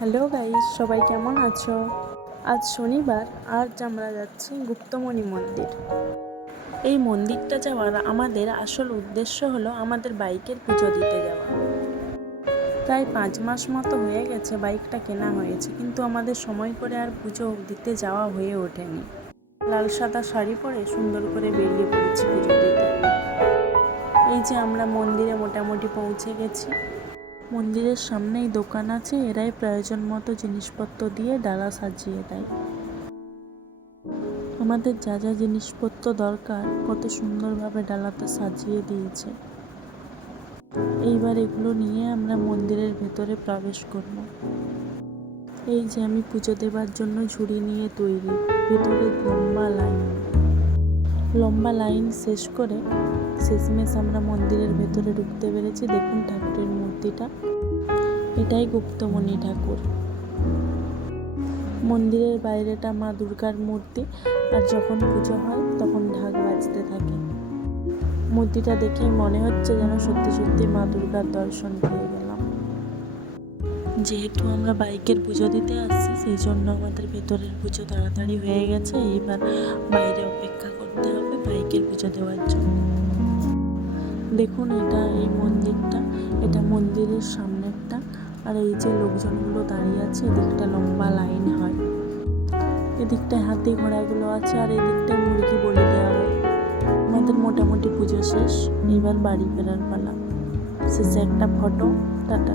Hello guys, সবাই কেমন আছো? আজ শনিবার। আজ আমরা যাচ্ছি গুপ্তমণি মন্দির। এই মন্দিরটা যাওয়ার আমাদের আসল উদ্দেশ্য হলো আমাদের বাইকের পুজো দিতে যাওয়া। প্রায় 5 মাস মতো হয়ে গেছে বাইকটা কেনা হয়েছে, কিন্তু আমাদের সময় করে আর পুজো দিতে যাওয়া হয়ে ওঠেনি। লাল সাদা শাড়ি পরে সুন্দর করে বেরিয়ে পড়েছি পুজো দিতে। এই যে আমরা মন্দিরে মোটামুটি পৌঁছে গেছি। মন্দিরের সামনেই দোকান আছে, এরাই প্রয়োজন মতো জিনিসপত্র দিয়ে ডালা সাজিয়ে দেয়। আমাদের যা যা জিনিসপত্র দরকার কত সুন্দরভাবে ডালাতে সাজিয়ে দিয়েছে। এইবার এগুলো নিয়ে আমরা মন্দিরের ভেতরে প্রবেশ করব। এই যে আমি পুজো দেবার জন্য ঝুড়ি নিয়ে তৈরি। ভেতরে লম্বা লাইন শেষ করে শেষমেশ আমরা মন্দিরের ভেতরে ঢুকতে পেরেছি। দেখুন ঠাকুরের মূর্তিটা, এটাই গুপ্তমণি ঠাকুর। মন্দিরের বাইরেটা মা দুর্গার মূর্তি, আর যখন পুজো হয় তখন ঢাক বাজতে থাকে। মূর্তিটা দেখেই মনে হচ্ছে যেন সত্যি সত্যি মা দুর্গার দর্শন পেয়ে গেলাম। যেহেতু আমরা বাইকের পুজো দিতে আসছি, সেই জন্য আমাদের ভেতরের পুজো তাড়াতাড়ি হয়ে গেছে। এইবার বাইরে অপেক্ষা করতে হবে বাইকের পুজো দেওয়ার জন্য। দেখুন এই মন্দিরটা, এটা মন্দিরের সামনেরটা। আর এই যে লোকজনগুলো দাঁড়িয়ে আছে, এদিকটা লম্বা লাইন হয়, এদিকটায় হাতি ঘোড়াগুলো আছে, আর এদিকটায় মুরগি বলি দেওয়া হয়। আমাদের মোটামুটি পুজো শেষ, এবার বাড়ি ফেরার পালা। শেষে একটা ফটো। টাটা।